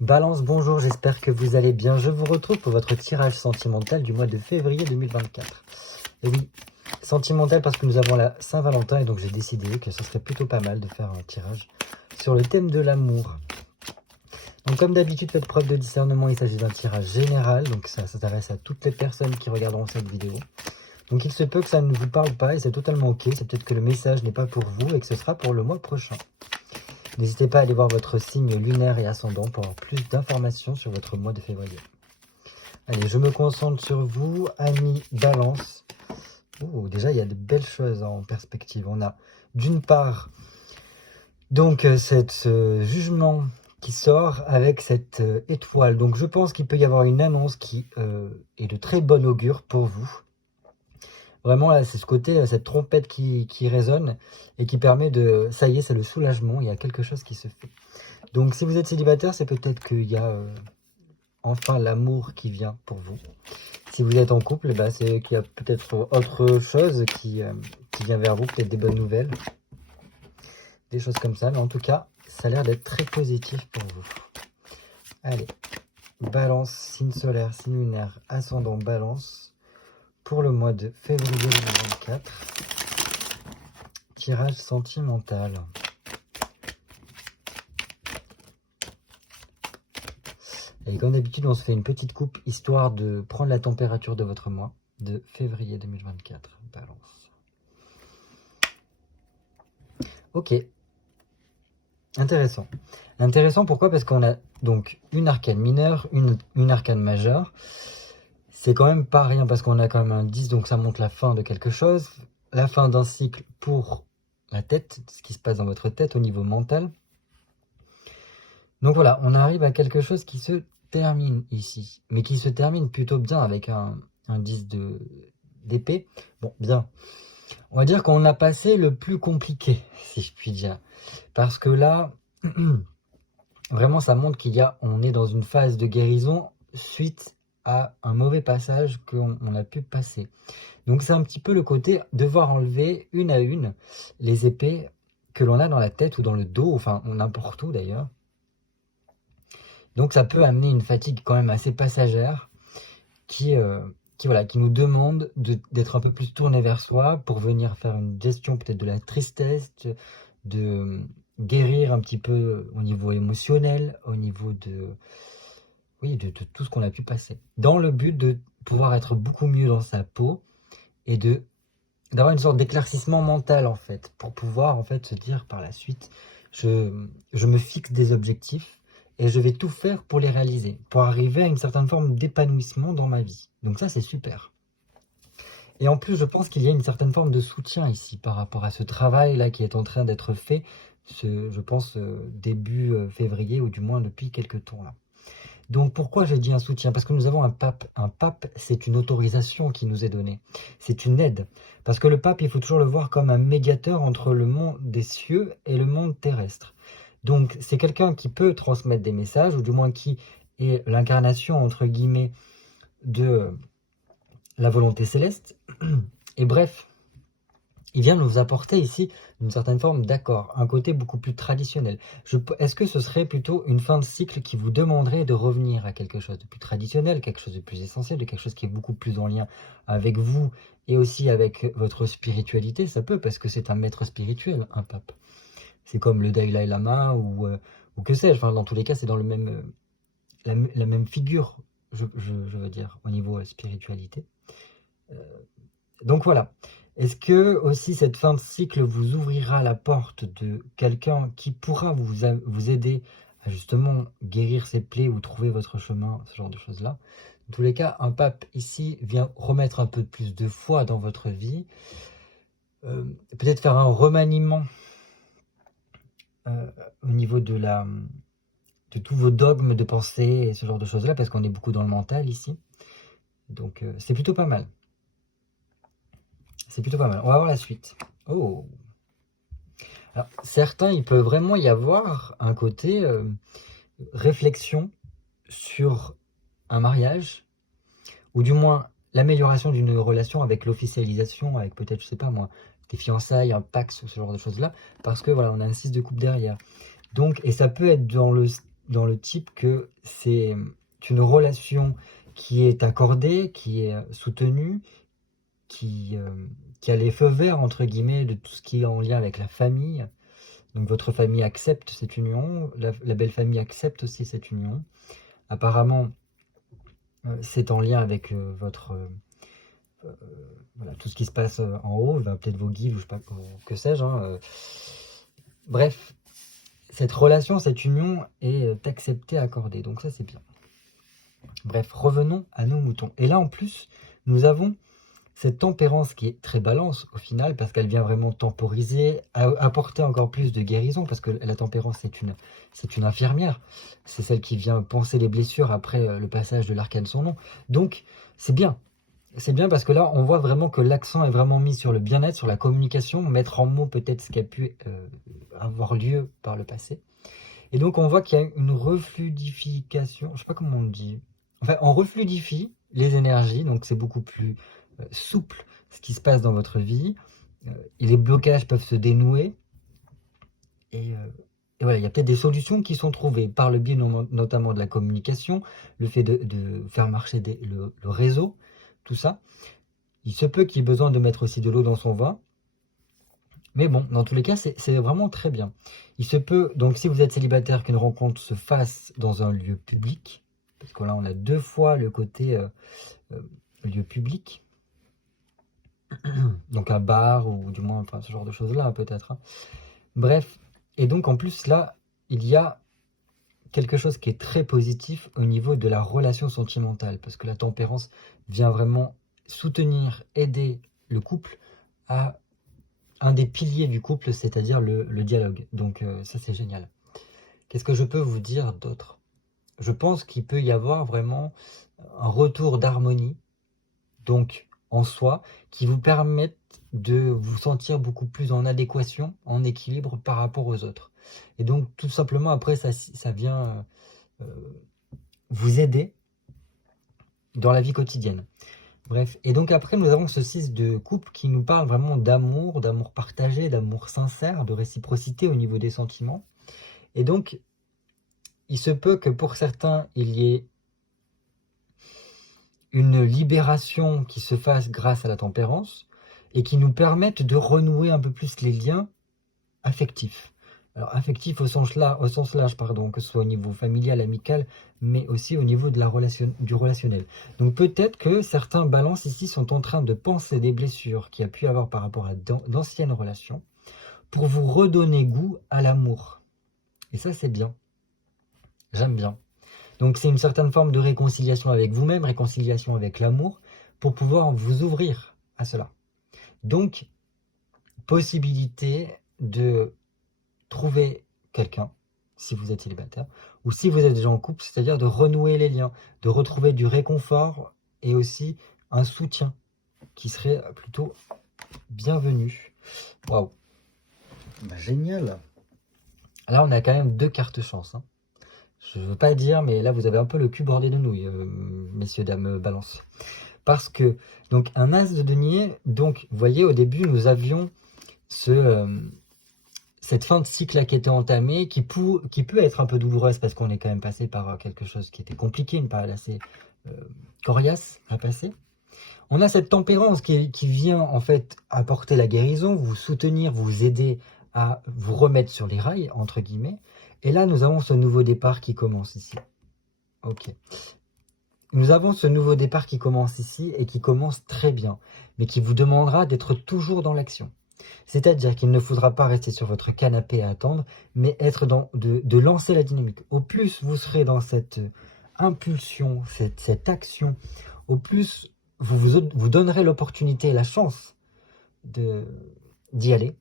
Balance, bonjour, j'espère que vous allez bien. Je vous retrouve pour votre tirage sentimental du mois de février 2024. Et oui, sentimental parce que nous avons la Saint-Valentin et donc j'ai décidé que ce serait plutôt pas mal de faire un tirage sur le thème de l'amour. Donc comme d'habitude, faites preuve de discernement, il s'agit d'un tirage général, donc ça s'adresse à toutes les personnes qui regarderont cette vidéo. Donc il se peut que ça ne vous parle pas et c'est totalement ok, c'est peut-être que le message n'est pas pour vous et que ce sera pour le mois prochain. N'hésitez pas à aller voir votre signe lunaire et ascendant pour avoir plus d'informations sur votre mois de février. Allez, je me concentre sur vous, amis Balance. Oh, déjà, il y a de belles choses en perspective. On a d'une part, donc, ce jugement qui sort avec cette étoile. Donc, je pense qu'il peut y avoir une annonce qui est de très bon augure pour vous. Vraiment, là, c'est ce côté, cette trompette qui résonne et qui permet de... Ça y est, c'est le soulagement, il y a quelque chose qui se fait. Donc, si vous êtes célibataire, c'est peut-être qu'il y a enfin l'amour qui vient pour vous. Si vous êtes en couple, bah, c'est qu'il y a peut-être autre chose qui vient vers vous, peut-être des bonnes nouvelles. Des choses comme ça, mais en tout cas, ça a l'air d'être très positif pour vous. Allez, Balance, signe solaire, signe lunaire, ascendant Balance. Pour le mois de février 2024, tirage sentimental. Et comme d'habitude, on se fait une petite coupe histoire de prendre la température de votre mois de février 2024. Balance. Ok. Intéressant. Intéressant pourquoi? Parce qu'on a donc une arcane mineure, une arcane majeure. C'est quand même pas rien parce qu'on a quand même un 10, donc ça montre la fin de quelque chose. La fin d'un cycle pour la tête, ce qui se passe dans votre tête au niveau mental. Donc voilà, on arrive à quelque chose qui se termine ici, mais qui se termine plutôt bien avec un 10 d'épée. Bon, bien. On va dire qu'on a passé le plus compliqué, si je puis dire. Parce que là, vraiment, ça montre on est dans une phase de guérison suite à un mauvais passage qu'on a pu passer. Donc c'est un petit peu le côté devoir enlever une à une les épées que l'on a dans la tête ou dans le dos, enfin n'importe où d'ailleurs. Donc ça peut amener une fatigue quand même assez passagère qui nous demande d'être un peu plus tourné vers soi pour venir faire une gestion peut-être de la tristesse, de guérir un petit peu au niveau émotionnel, au niveau de tout ce qu'on a pu passer. Dans le but de pouvoir être beaucoup mieux dans sa peau et d'avoir une sorte d'éclaircissement mental en fait, pour pouvoir en fait se dire par la suite, je me fixe des objectifs et je vais tout faire pour les réaliser, pour arriver à une certaine forme d'épanouissement dans ma vie. Donc ça c'est super. Et en plus je pense qu'il y a une certaine forme de soutien ici par rapport à ce travail là qui est en train d'être fait, je pense début février ou du moins depuis quelques temps là. Donc pourquoi je dis un soutien? Parce que nous avons un pape. Un pape, c'est une autorisation qui nous est donnée. C'est une aide. Parce que le pape, il faut toujours le voir comme un médiateur entre le monde des cieux et le monde terrestre. Donc c'est quelqu'un qui peut transmettre des messages, ou du moins qui est l'incarnation, entre guillemets, de la volonté céleste. Et bref, il vient nous apporter ici une certaine forme d'accord, un côté beaucoup plus traditionnel. Est-ce que ce serait plutôt une fin de cycle qui vous demanderait de revenir à quelque chose de plus traditionnel, quelque chose de plus essentiel, de quelque chose qui est beaucoup plus en lien avec vous et aussi avec votre spiritualité? Ça peut, parce que c'est un maître spirituel, un pape. C'est comme le Dalai Lama ou que sais-je. Enfin, dans tous les cas, c'est dans le même, la même figure, je veux dire, au niveau spiritualité. Donc voilà. Est-ce que aussi cette fin de cycle vous ouvrira la porte de quelqu'un qui pourra vous aider à justement guérir ses plaies ou trouver votre chemin, ce genre de choses-là? Dans tous les cas, un pape ici vient remettre un peu plus de foi dans votre vie, peut-être faire un remaniement au niveau de tous vos dogmes de pensée et ce genre de choses-là, parce qu'on est beaucoup dans le mental ici. Donc c'est plutôt pas mal. C'est plutôt pas mal. On va voir la suite. Oh! Alors, certains, il peut vraiment y avoir un côté réflexion sur un mariage, ou du moins l'amélioration d'une relation avec l'officialisation, avec peut-être, je sais pas moi, des fiançailles, un Pacs, ce genre de choses-là, parce que voilà, on a un 6 de coupe derrière. Donc, et ça peut être dans dans le type que c'est une relation qui est accordée, qui est soutenue, qui a les feux verts, entre guillemets, de tout ce qui est en lien avec la famille. Donc votre famille accepte cette union, la belle famille accepte aussi cette union. Apparemment, c'est en lien avec voilà, tout ce qui se passe en haut, peut-être vos guides, ou je sais pas, que sais-je. Bref, cette relation, cette union est acceptée, accordée. Donc ça, c'est bien. Bref, revenons à nos moutons. Et là, en plus, nous avons cette tempérance qui est très balance au final, parce qu'elle vient vraiment temporiser, apporter encore plus de guérison, parce que la tempérance, c'est une infirmière. C'est celle qui vient panser les blessures après le passage de l'arcane sans nom. Donc, c'est bien. C'est bien parce que là, on voit vraiment que l'accent est vraiment mis sur le bien-être, sur la communication, mettre en mots peut-être ce qui a pu avoir lieu par le passé. Et donc, on voit qu'il y a une refluidification, je ne sais pas comment on dit. Enfin, on refluidifie les énergies, donc c'est beaucoup plus souple ce qui se passe dans votre vie. Et les blocages peuvent se dénouer. Et voilà, il y a peut-être des solutions qui sont trouvées par le biais notamment de la communication, le fait de faire marcher le réseau, tout ça. Il se peut qu'il y ait besoin de mettre aussi de l'eau dans son vin. Mais bon, dans tous les cas, c'est vraiment très bien. Il se peut, donc si vous êtes célibataire, qu'une rencontre se fasse dans un lieu public, parce que là on a 2 fois le côté lieu public, donc un bar, ou du moins enfin, ce genre de choses-là peut-être. Bref, et donc en plus là, il y a quelque chose qui est très positif au niveau de la relation sentimentale, parce que la tempérance vient vraiment soutenir, aider le couple à un des piliers du couple, c'est-à-dire le dialogue. Donc ça c'est génial. Qu'est-ce que je peux vous dire d'autre? Je pense qu'il peut y avoir vraiment un retour d'harmonie, donc en soi, qui vous permettent de vous sentir beaucoup plus en adéquation, en équilibre par rapport aux autres. Et donc tout simplement après ça vient vous aider dans la vie quotidienne. Bref, et donc après nous avons ce 6 de coupe qui nous parle vraiment d'amour partagé, d'amour sincère, de réciprocité au niveau des sentiments. Et donc il se peut que pour certains il y ait une libération qui se fasse grâce à la tempérance et qui nous permette de renouer un peu plus les liens affectifs. Alors affectifs au sens large, que ce soit au niveau familial, amical, mais aussi au niveau de du relationnel. Donc peut-être que certains balances ici sont en train de penser des blessures qu'il y a pu avoir par rapport à d'anciennes relations pour vous redonner goût à l'amour. Et ça c'est bien. J'aime bien. Donc c'est une certaine forme de réconciliation avec vous-même, réconciliation avec l'amour, pour pouvoir vous ouvrir à cela. Donc, possibilité de trouver quelqu'un, si vous êtes célibataire, ou si vous êtes déjà en couple, c'est-à-dire de renouer les liens, de retrouver du réconfort et aussi un soutien qui serait plutôt bienvenu. Waouh, génial. Là, on a quand même 2 cartes chance. Je ne veux pas dire, mais là, vous avez un peu le cul bordé de nouilles, messieurs, dames, balance. Parce que, donc, un as de denier, donc, vous voyez, au début, nous avions cette fin de cycle qui était entamée, qui peut être un peu douloureuse, parce qu'on est quand même passé par quelque chose qui était compliqué, une période assez coriace à passer. On a cette tempérance qui vient, en fait, apporter la guérison, vous soutenir, vous aider à vous remettre sur les rails, entre guillemets. Et là, nous avons ce nouveau départ qui commence ici. Ok. Nous avons ce nouveau départ qui commence ici et qui commence très bien, mais qui vous demandera d'être toujours dans l'action. C'est-à-dire qu'il ne faudra pas rester sur votre canapé à attendre, mais être de lancer la dynamique. Au plus vous serez dans cette impulsion, cette action, au plus vous donnerez l'opportunité et la chance d'y aller.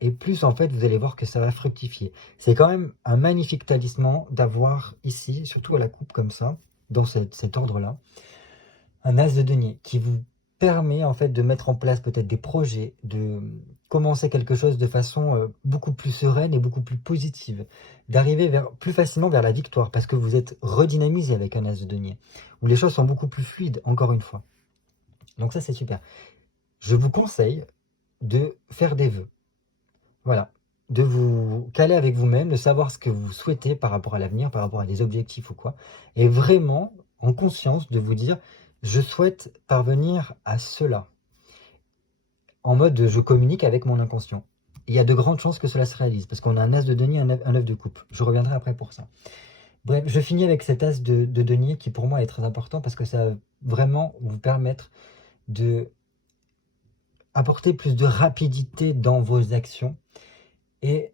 Et plus en fait vous allez voir que ça va fructifier. C'est quand même un magnifique talisman d'avoir ici, surtout à la coupe comme ça, dans cet ordre-là, un as de denier qui vous permet en fait de mettre en place peut-être des projets, de commencer quelque chose de façon beaucoup plus sereine et beaucoup plus positive, d'arriver plus facilement vers la victoire parce que vous êtes redynamisé avec un as de denier, où les choses sont beaucoup plus fluides, encore une fois. Donc ça c'est super. Je vous conseille de faire des vœux. Voilà, de vous caler avec vous-même, de savoir ce que vous souhaitez par rapport à l'avenir, par rapport à des objectifs ou quoi, et vraiment, en conscience, de vous dire, je souhaite parvenir à cela, en mode je communique avec mon inconscient. Il y a de grandes chances que cela se réalise, parce qu'on a un as de denier, un œuf de coupe. Je reviendrai après pour ça. Bref, je finis avec cet as de denier qui pour moi est très important, parce que ça va vraiment vous permettre de apporter plus de rapidité dans vos actions, et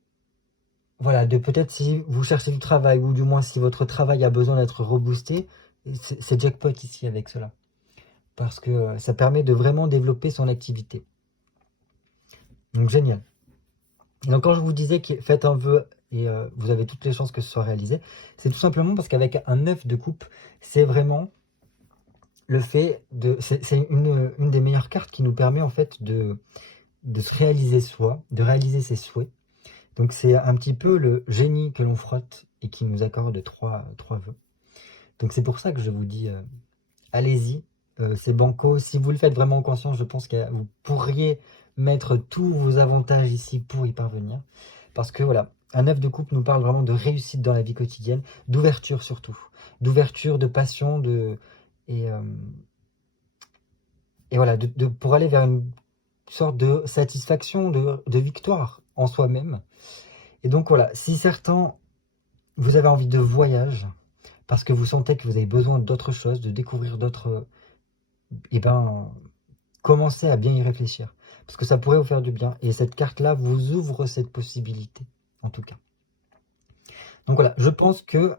voilà, de peut-être si vous cherchez du travail, ou du moins si votre travail a besoin d'être reboosté, c'est jackpot ici avec cela. Parce que ça permet de vraiment développer son activité. Donc génial. Et donc quand je vous disais que faites un vœu et vous avez toutes les chances que ce soit réalisé, c'est tout simplement parce qu'avec un œuf de coupe, c'est vraiment le fait de... C'est une des meilleures cartes qui nous permet en fait de se réaliser soi, de réaliser ses souhaits. Donc c'est un petit peu le génie que l'on frotte et qui nous accorde trois vœux. Donc c'est pour ça que je vous dis, allez-y, c'est banco. Si vous le faites vraiment en conscience, je pense que vous pourriez mettre tous vos avantages ici pour y parvenir. Parce que voilà, un œuf de coupe nous parle vraiment de réussite dans la vie quotidienne, d'ouverture surtout. D'ouverture, de passion, et voilà, pour aller vers une sorte de satisfaction, de victoire en soi-même. Et donc voilà, si certains, vous avez envie de voyage, parce que vous sentez que vous avez besoin d'autre chose, de découvrir d'autres... Eh ben, commencez à bien y réfléchir. Parce que ça pourrait vous faire du bien. Et cette carte-là vous ouvre cette possibilité, en tout cas. Donc voilà, je pense que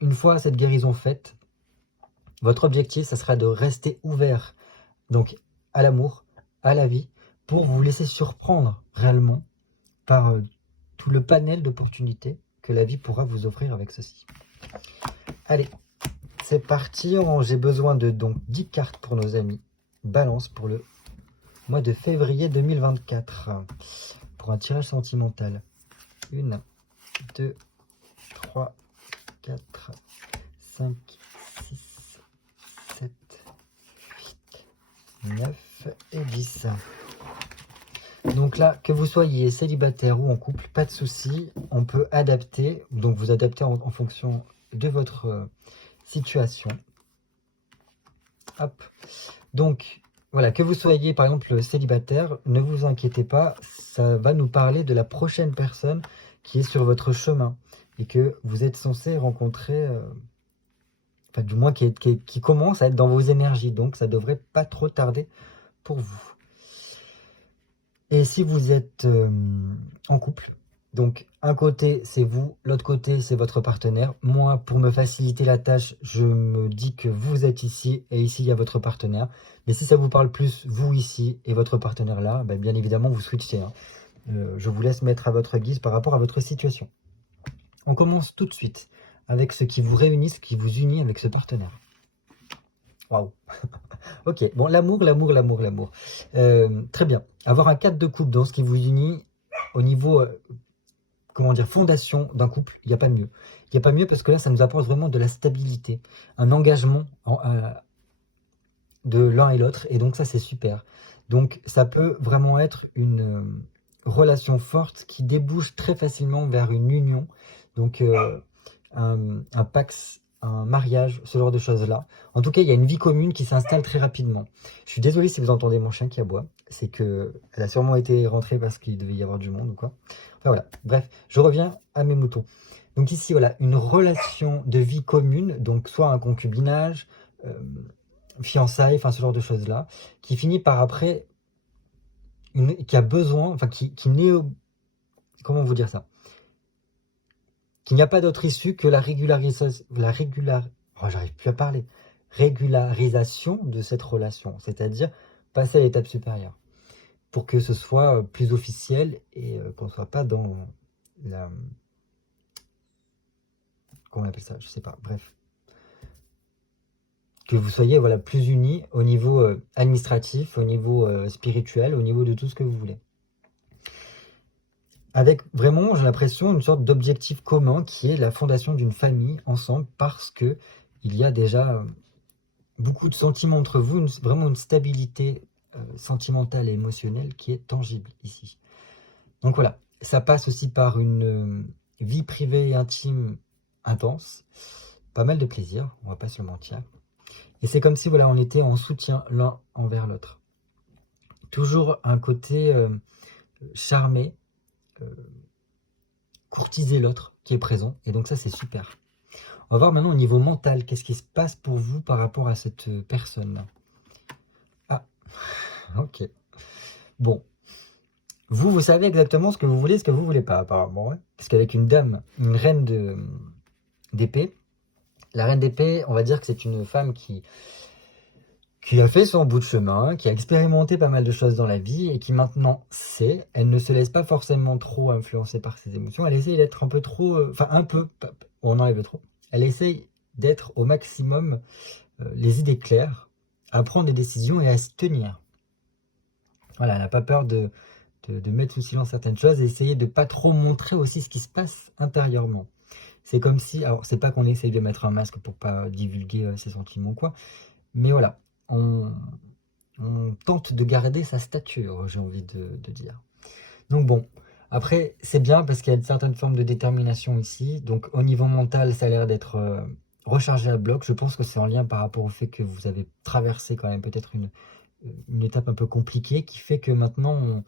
une fois cette guérison faite, votre objectif, ça sera de rester ouvert donc à l'amour, à la vie, pour vous laisser surprendre réellement par tout le panel d'opportunités que la vie pourra vous offrir avec ceci. Allez, c'est parti. J'ai besoin de donc 10 cartes pour nos amis Balance pour le mois de février 2024 pour un tirage sentimental. 1, 2, 3, 4, 5, 6, 7, 8, 9 et 10. Donc là, que vous soyez célibataire ou en couple, pas de souci, on peut adapter. Donc vous adaptez en fonction de votre situation. Hop. Donc voilà, que vous soyez par exemple célibataire, ne vous inquiétez pas, ça va nous parler de la prochaine personne qui est sur votre chemin et que vous êtes censé rencontrer, enfin du moins qui commence à être dans vos énergies, donc ça devrait pas trop tarder pour vous. Et si vous êtes en couple, donc un côté c'est vous, l'autre côté c'est votre partenaire. Moi, pour me faciliter la tâche, je me dis que vous êtes ici et ici il y a votre partenaire. Mais si ça vous parle plus, vous ici et votre partenaire là, ben, bien évidemment vous switchez. Hein. Je vous laisse mettre à votre guise par rapport à votre situation. On commence tout de suite avec ce qui vous réunit, ce qui vous unit avec ce partenaire. Waouh. Ok, bon, l'amour. Très bien. Avoir un 4 de coupe dans ce qui vous unit au niveau, comment dire, fondation d'un couple, il n'y a pas mieux. Il n'y a pas mieux parce que là, ça nous apporte vraiment de la stabilité, un engagement de l'un et l'autre. Et donc ça, c'est super. Donc ça peut vraiment être une relation forte qui débouche très facilement vers une union. Donc un pax, un mariage, ce genre de choses-là. En tout cas, il y a une vie commune qui s'installe très rapidement. Je suis désolé si vous entendez mon chien qui aboie. C'est qu'elle a sûrement été rentrée parce qu'il devait y avoir du monde ou quoi. Enfin voilà, bref, je reviens à mes moutons. Donc ici, voilà, une relation de vie commune, donc soit un concubinage, fiançailles, enfin ce genre de choses-là, qui finit par après, qui a besoin, enfin qui n'est... Comment vous dire ça? Qu'il n'y a pas d'autre issue que la j'arrive plus à parler. Régularisation de cette relation, c'est-à-dire passer à l'étape supérieure, pour que ce soit plus officiel et qu'on ne soit pas dans la... Comment on appelle ça? Je sais pas, bref. Que vous soyez voilà, plus unis au niveau administratif, au niveau spirituel, au niveau de tout ce que vous voulez. Avec vraiment, j'ai l'impression, une sorte d'objectif commun qui est la fondation d'une famille ensemble parce que il y a déjà beaucoup de sentiments entre vous, vraiment une stabilité sentimentale et émotionnelle qui est tangible ici. Donc voilà, ça passe aussi par une vie privée et intime intense, pas mal de plaisir, on va pas se le mentir. Et c'est comme si voilà, on était en soutien l'un envers l'autre. Toujours un côté charmé, euh, courtiser l'autre qui est présent, et donc ça c'est super. On va voir maintenant au niveau mental, qu'est-ce qui se passe pour vous par rapport à cette personne. Ah, ok. Bon, vous savez exactement ce que vous voulez, ce que vous voulez pas, apparemment. Ouais. Parce qu'avec une dame, une reine d'épée, la reine d'épée, on va dire que c'est une femme qui a fait son bout de chemin, qui a expérimenté pas mal de choses dans la vie et qui maintenant sait, elle ne se laisse pas forcément trop influencer par ses émotions, elle essaye d'être un peu trop, enfin un peu, on enlève trop, elle essaye d'être au maximum les idées claires, à prendre des décisions et à se tenir. Voilà, elle n'a pas peur de mettre sous silence certaines choses et essayer de pas trop montrer aussi ce qui se passe intérieurement. C'est comme si, alors c'est pas qu'on essaye de mettre un masque pour pas divulguer ses sentiments ou quoi, mais voilà, on, on tente de garder sa stature, j'ai envie de dire. Donc bon, après c'est bien parce qu'il y a une certaine forme de détermination ici, donc au niveau mental ça a l'air d'être rechargé à bloc, je pense que c'est en lien par rapport au fait que vous avez traversé quand même peut-être une étape un peu compliquée qui fait que maintenant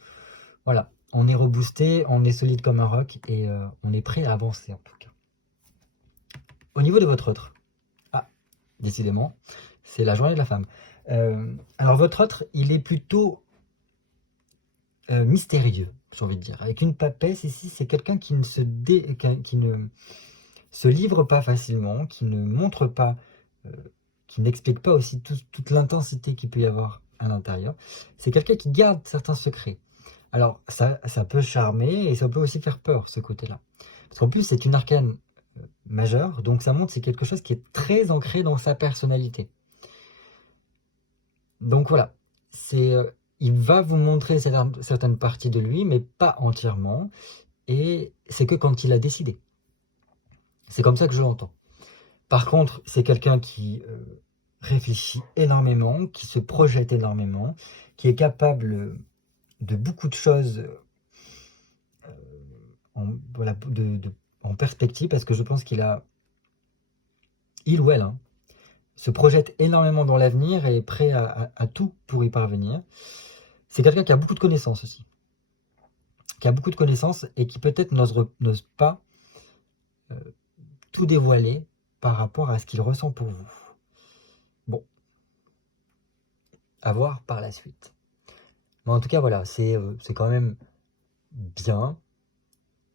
voilà, on est reboosté, on est solide comme un roc et on est prêt à avancer en tout cas. Au niveau de votre autre, ah, décidément, c'est la journée de la femme. Alors votre autre, il est plutôt mystérieux, j'ai envie de dire. Avec une papesse ici, c'est quelqu'un qui qui ne se livre pas facilement, qui ne montre pas, euh, qui n'explique pas aussi toute l'intensité qu'il peut y avoir à l'intérieur. C'est quelqu'un qui garde certains secrets. Alors, ça peut charmer et ça peut aussi faire peur, ce côté-là. Parce qu'en plus, c'est une arcane majeure, donc ça montre que c'est quelque chose qui est très ancré dans sa personnalité. Donc voilà, il va vous montrer certaines parties de lui, mais pas entièrement, et c'est que quand il a décidé. C'est comme ça que je l'entends. Par contre, c'est quelqu'un qui réfléchit énormément, qui se projette énormément, qui est capable de beaucoup de choses voilà, en perspective, parce que je pense il ou elle, hein, se projette énormément dans l'avenir et est prêt à tout pour y parvenir. C'est quelqu'un qui a beaucoup de connaissances aussi, qui a beaucoup de connaissances et qui peut-être n'ose pas euh, tout dévoiler par rapport à ce qu'il ressent pour vous. Bon, à voir par la suite. Mais en tout cas, voilà, c'est quand même bien,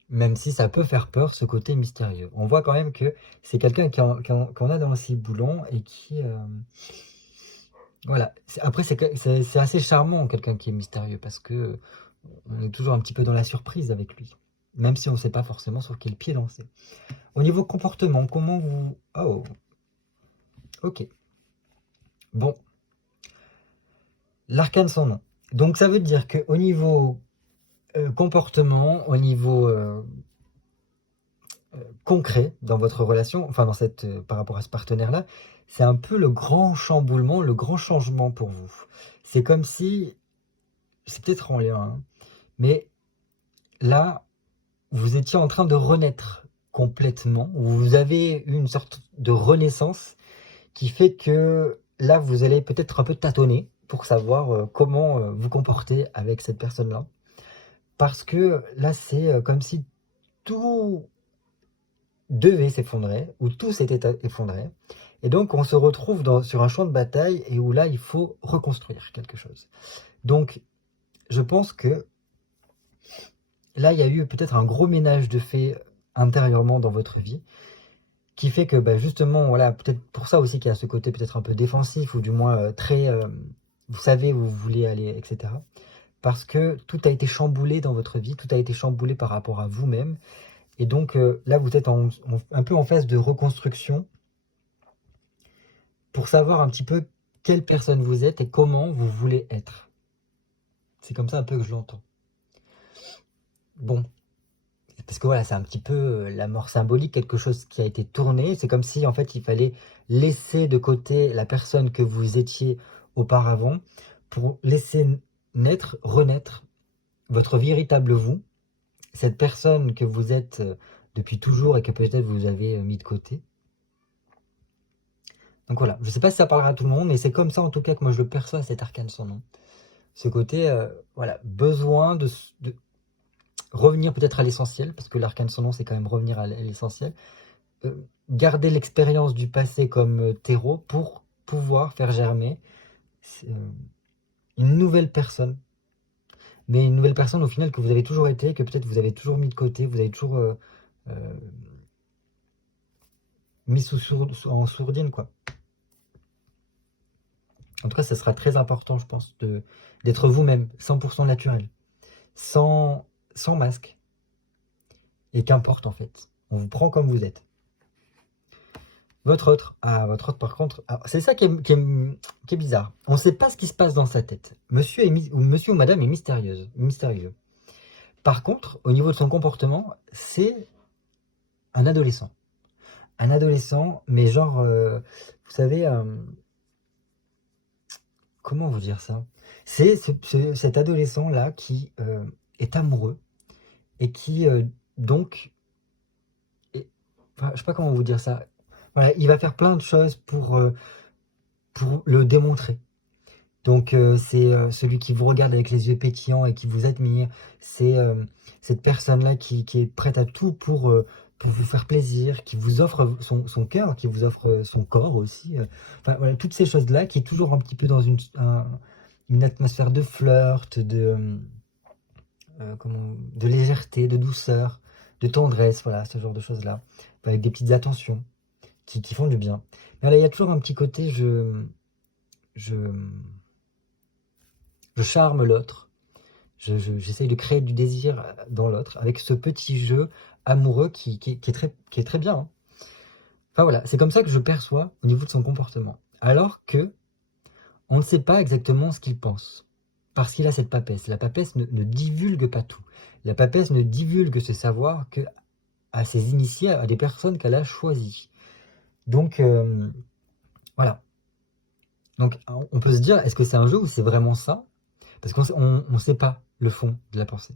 même si ça peut faire peur, ce côté mystérieux. On voit quand même que c'est quelqu'un qu'on a dans le ciboulon et qui... voilà. Après, c'est assez charmant, quelqu'un qui est mystérieux, parce que on est toujours un petit peu dans la surprise avec lui. Même si on ne sait pas forcément sur quel pied lancer. Au niveau comportement, comment vous... Oh, ok. Bon, l'arcane sans nom. Donc ça veut dire qu'au niveau comportement, au niveau concret dans votre relation, enfin par rapport à ce partenaire-là, c'est un peu le grand chamboulement, le grand changement pour vous. C'est comme si, c'est peut-être en lien, hein, mais là, vous étiez en train de renaître complètement, vous avez eu une sorte de renaissance qui fait que là, vous allez peut-être un peu tâtonner pour savoir comment vous comporter avec cette personne-là. Parce que là, c'est comme si tout devait s'effondrer, ou tout s'était effondré. Et donc, on se retrouve sur un champ de bataille et où là, il faut reconstruire quelque chose. Donc, je pense que là, il y a eu peut-être un gros ménage de fait intérieurement dans votre vie qui fait que bah, justement, voilà, peut-être pour ça aussi qu'il y a ce côté peut-être un peu défensif ou du moins très, vous savez où vous voulez aller, etc. Parce que tout a été chamboulé dans votre vie, tout a été chamboulé par rapport à vous-même. Et donc là, vous êtes un peu en phase de reconstruction pour savoir un petit peu quelle personne vous êtes et comment vous voulez être. C'est comme ça un peu que je l'entends. Bon, parce que voilà, c'est un petit peu la mort symbolique, quelque chose qui a été tourné. C'est comme si en fait il fallait laisser de côté la personne que vous étiez auparavant pour laisser naître, renaître votre véritable vous, cette personne que vous êtes depuis toujours et que peut-être vous avez mis de côté. Donc voilà, je ne sais pas si ça parlera à tout le monde, mais c'est comme ça en tout cas que moi je le perçois, cet arcane sans nom. Ce côté, voilà, besoin de revenir peut-être à l'essentiel, parce que l'arcane sans nom c'est quand même revenir à l'essentiel. Garder l'expérience du passé comme terreau pour pouvoir faire germer une nouvelle personne. Mais une nouvelle personne au final que vous avez toujours été, que peut-être vous avez toujours mis de côté, vous avez toujours mis en sourdine, quoi. En tout cas, ça sera très important, je pense, d'être vous-même, 100% naturel, sans masque. Et qu'importe, en fait. On vous prend comme vous êtes. Votre autre, par contre, c'est ça qui est bizarre. On ne sait pas ce qui se passe dans sa tête. Monsieur ou madame est mystérieux. Par contre, au niveau de son comportement, c'est un adolescent. Un adolescent, mais genre, vous savez, comment vous dire ça? C'est cet adolescent-là qui est amoureux et qui, donc, enfin, je sais pas comment vous dire ça. Voilà, il va faire plein de choses pour le démontrer. Donc, c'est celui qui vous regarde avec les yeux pétillants et qui vous admire. C'est cette personne-là qui est prête à tout pour vous faire plaisir, qui vous offre son cœur, qui vous offre son corps aussi. Enfin, voilà, toutes ces choses-là, qui est toujours un petit peu dans une atmosphère de flirt, de légèreté, de douceur, de tendresse, voilà, ce genre de choses-là, avec des petites attentions qui font du bien. Mais là, il y a toujours un petit côté, je charme l'autre, j'essaye de créer du désir dans l'autre, avec ce petit jeu amoureux qui est très bien. Hein. Enfin voilà, c'est comme ça que je perçois au niveau de son comportement. Alors que on ne sait pas exactement ce qu'il pense. Parce qu'il a cette papesse. La papesse ne divulgue pas tout. La papesse ne divulgue ce savoir que à ses initiés, à des personnes qu'elle a choisies. Donc, voilà. Donc, on peut se dire, est-ce que c'est un jeu ou c'est vraiment ça? Parce qu'on ne sait pas le fond de la pensée.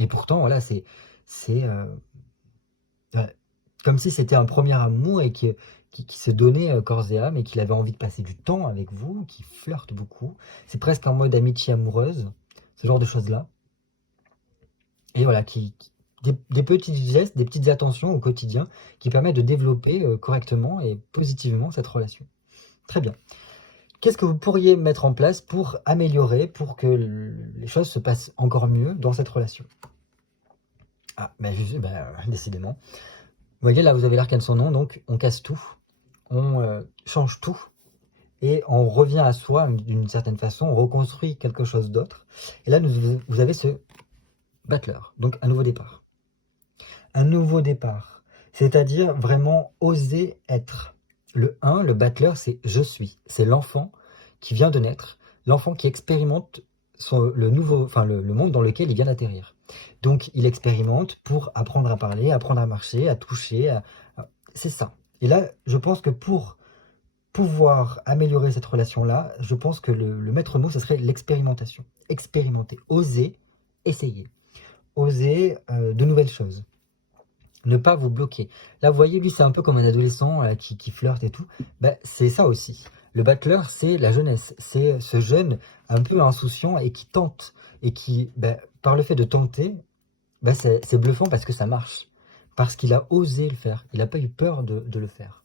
Et pourtant, voilà, c'est comme si c'était un premier amour et qui se donnait corps et âme et qu'il avait envie de passer du temps avec vous, qui flirte beaucoup. C'est presque en mode amitié amoureuse, ce genre de choses-là. Et voilà, des petits gestes, des petites attentions au quotidien qui permettent de développer correctement et positivement cette relation. Très bien. Qu'est-ce que vous pourriez mettre en place pour améliorer, pour que les choses se passent encore mieux dans cette relation? Ah, décidément. Vous voyez, là, vous avez l'arcane sans nom, donc on casse tout, on change tout, et on revient à soi d'une certaine façon, on reconstruit quelque chose d'autre. Et là, vous avez ce battleur, donc un nouveau départ. Un nouveau départ, c'est-à-dire vraiment oser être. Le 1, le battleur, c'est je suis, c'est l'enfant qui vient de naître, l'enfant qui expérimente le monde dans lequel il vient d'atterrir. Donc il expérimente pour apprendre à parler, apprendre à marcher, à toucher, c'est ça. Et là, je pense que pour pouvoir améliorer cette relation-là, je pense que le maître mot, ce serait l'expérimentation. Expérimenter, oser, essayer. Oser de nouvelles choses. Ne pas vous bloquer. Là, vous voyez, lui, c'est un peu comme un adolescent qui flirte et tout. C'est ça aussi. Le battleur, c'est la jeunesse. C'est ce jeune un peu insouciant et qui tente. Et qui, par le fait de tenter, c'est bluffant parce que ça marche. Parce qu'il a osé le faire. Il n'a pas eu peur de le faire.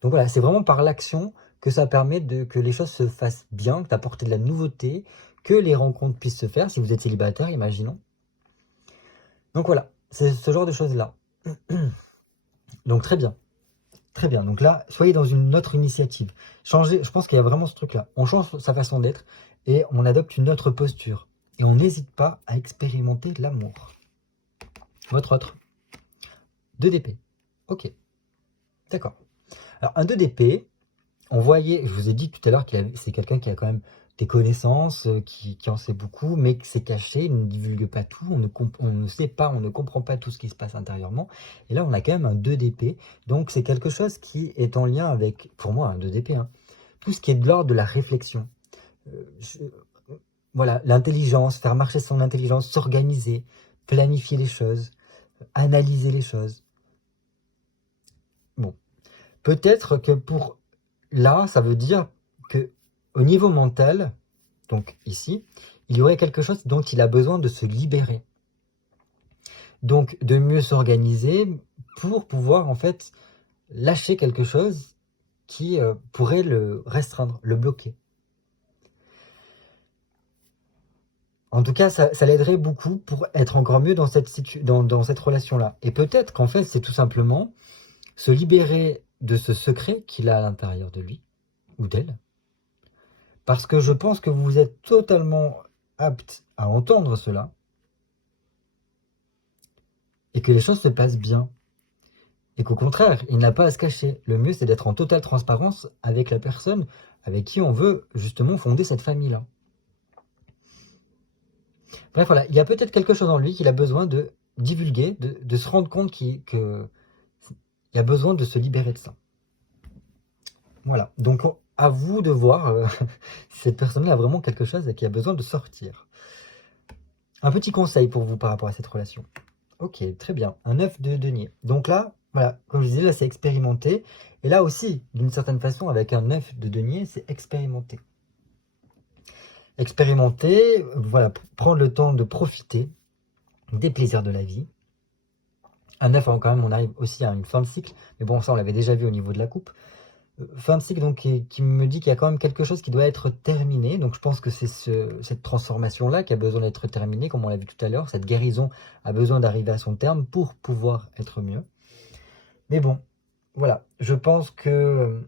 Donc voilà, c'est vraiment par l'action que ça permet que les choses se fassent bien, d'apporter de la nouveauté, que les rencontres puissent se faire, si vous êtes célibataire, imaginons. Donc voilà, c'est ce genre de choses-là. Donc très bien. Très bien. Donc là, soyez dans une autre initiative. Changez, je pense qu'il y a vraiment ce truc-là. On change sa façon d'être et on adopte une autre posture. Et on n'hésite pas à expérimenter l'amour. Votre autre. 2 d'épée. Ok. D'accord. Alors un 2 d'épée, on voyait, je vous ai dit tout à l'heure que c'est quelqu'un qui a quand même des connaissances, qui en sait beaucoup, mais que c'est caché, il ne divulgue pas tout, on ne sait pas, on ne comprend pas tout ce qui se passe intérieurement. Et là, on a quand même un 2 d'épée, donc c'est quelque chose qui est en lien avec, pour moi, un 2 d'épée, hein, tout ce qui est de l'ordre de la réflexion. voilà, l'intelligence, faire marcher son intelligence, s'organiser, planifier les choses, analyser les choses. Bon, peut-être que pour là, ça veut dire que au niveau mental, donc ici, il y aurait quelque chose dont il a besoin de se libérer. Donc de mieux s'organiser pour pouvoir en fait lâcher quelque chose qui pourrait le restreindre, le bloquer. En tout cas, ça l'aiderait beaucoup pour être encore mieux dans cette relation-là. Et peut-être qu'en fait, c'est tout simplement se libérer de ce secret qu'il a à l'intérieur de lui ou d'elle. Parce que je pense que vous êtes totalement apte à entendre cela et que les choses se passent bien. Et qu'au contraire, il n'a pas à se cacher. Le mieux, c'est d'être en totale transparence avec la personne avec qui on veut justement fonder cette famille-là. Bref, voilà, il y a peut-être quelque chose en lui qu'il a besoin de divulguer, de se rendre compte qu'il a besoin de se libérer de ça. Voilà, donc à vous de voir si cette personne-là a vraiment quelque chose et qui a besoin de sortir. Un petit conseil pour vous par rapport à cette relation. Ok, très bien, un 9 de denier. Donc là, voilà, comme je disais, là c'est expérimenté. Et là aussi, d'une certaine façon, avec un 9 de denier, c'est expérimenté. Expérimenter, voilà, prendre le temps de profiter des plaisirs de la vie. Un 9, quand même, on arrive aussi à une fin de cycle. Mais bon, ça, on l'avait déjà vu au niveau de la coupe. Fin de cycle, donc, qui me dit qu'il y a quand même quelque chose qui doit être terminé. Donc, je pense que c'est cette transformation-là qui a besoin d'être terminée, comme on l'a vu tout à l'heure. Cette guérison a besoin d'arriver à son terme pour pouvoir être mieux. Mais bon, voilà. Je pense que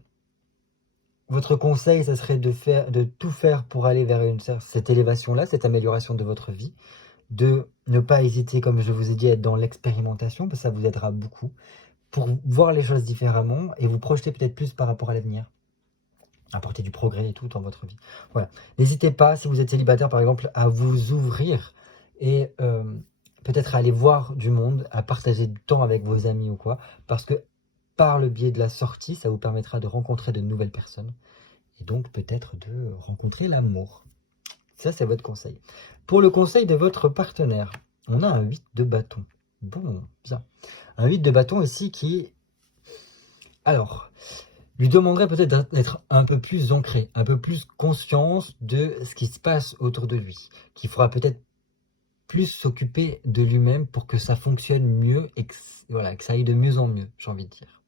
votre conseil, ça serait de tout faire pour aller vers cette élévation-là, cette amélioration de votre vie. De ne pas hésiter, comme je vous ai dit, à être dans l'expérimentation, parce que ça vous aidera beaucoup pour voir les choses différemment et vous projeter peut-être plus par rapport à l'avenir. Apporter du progrès et tout dans votre vie. Voilà. N'hésitez pas, si vous êtes célibataire par exemple, à vous ouvrir et peut-être à aller voir du monde, à partager du temps avec vos amis ou quoi, parce que par le biais de la sortie, ça vous permettra de rencontrer de nouvelles personnes et donc peut-être de rencontrer l'amour. Ça, c'est votre conseil. Pour le conseil de votre partenaire, on a un 8 de bâton. Bon, bien. Un 8 de bâton ici qui, alors, lui demanderait peut-être d'être un peu plus ancré, un peu plus conscience de ce qui se passe autour de lui, qui fera peut-être plus s'occuper de lui-même pour que ça fonctionne mieux et que, voilà, que ça aille de mieux en mieux, j'ai envie de dire.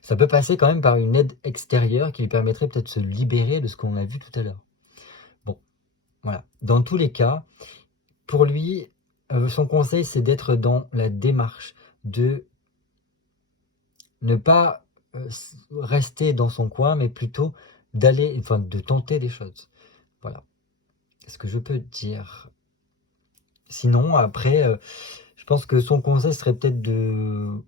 Ça peut passer quand même par une aide extérieure qui lui permettrait peut-être de se libérer de ce qu'on a vu tout à l'heure. Bon, voilà. Dans tous les cas, pour lui, son conseil, c'est d'être dans la démarche de ne pas rester dans son coin, mais plutôt de tenter des choses. Voilà. Ce que je peux dire. Sinon, après, je pense que son conseil serait peut-être de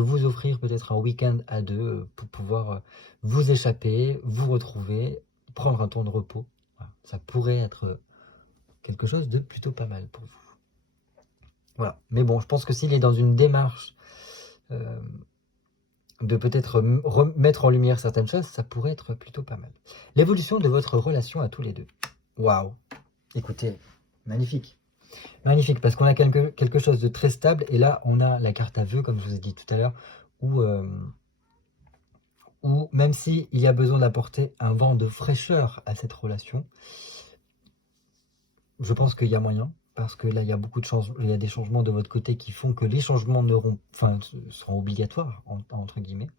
vous offrir peut-être un week-end à deux pour pouvoir vous échapper, vous retrouver, prendre un temps de repos. Voilà. Ça pourrait être quelque chose de plutôt pas mal pour vous. Voilà. Mais bon, je pense que s'il est dans une démarche de peut-être mettre en lumière certaines choses, ça pourrait être plutôt pas mal. L'évolution de votre relation à tous les deux. Waouh! Écoutez, magnifique. Magnifique, parce qu'on a quelque chose de très stable, et là, on a la carte à vœux, comme je vous ai dit tout à l'heure, où même s'il y a besoin d'apporter un vent de fraîcheur à cette relation, je pense qu'il y a moyen, parce que là, il y a beaucoup de changements, il y a des changements de votre côté qui font que les changements seront obligatoires, entre guillemets.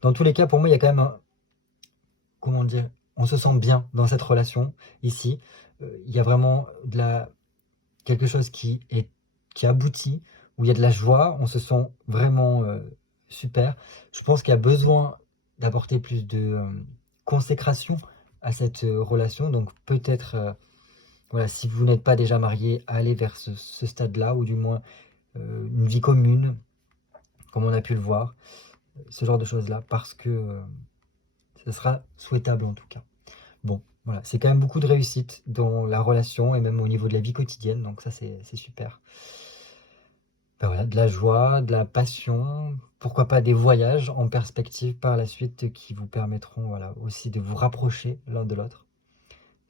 Dans tous les cas, pour moi, il y a quand même comment dire, on se sent bien dans cette relation, ici. Il y a vraiment quelque chose qui aboutit, où il y a de la joie, on se sent vraiment super. Je pense qu'il y a besoin d'apporter plus de consécration à cette relation, donc peut-être, voilà, si vous n'êtes pas déjà marié, allez vers ce stade-là, ou du moins une vie commune, comme on a pu le voir, ce genre de choses-là, parce que ça sera souhaitable en tout cas. Bon, voilà, c'est quand même beaucoup de réussite dans la relation et même au niveau de la vie quotidienne, donc ça c'est super. Ben voilà, de la joie, de la passion, pourquoi pas des voyages en perspective par la suite qui vous permettront, voilà, aussi de vous rapprocher l'un de l'autre.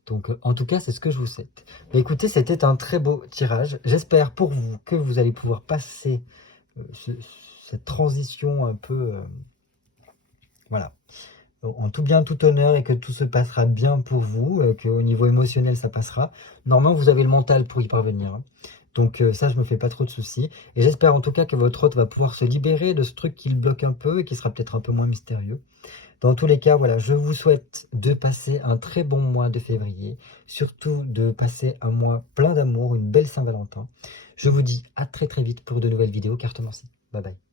Donc, en tout cas, c'est ce que je vous souhaite. Mais écoutez, c'était un très beau tirage. J'espère pour vous que vous allez pouvoir passer ce cette transition un peu, voilà, en tout bien, tout honneur et que tout se passera bien pour vous, qu'au niveau émotionnel, ça passera. Normalement, vous avez le mental pour y parvenir, hein. Donc ça, je me fais pas trop de soucis et j'espère en tout cas que votre hôte va pouvoir se libérer de ce truc qui le bloque un peu et qui sera peut-être un peu moins mystérieux. Dans tous les cas, voilà, je vous souhaite de passer un très bon mois de février, surtout de passer un mois plein d'amour, une belle Saint-Valentin. Je vous dis à très très vite pour de nouvelles vidéos cartomancées. Bye bye.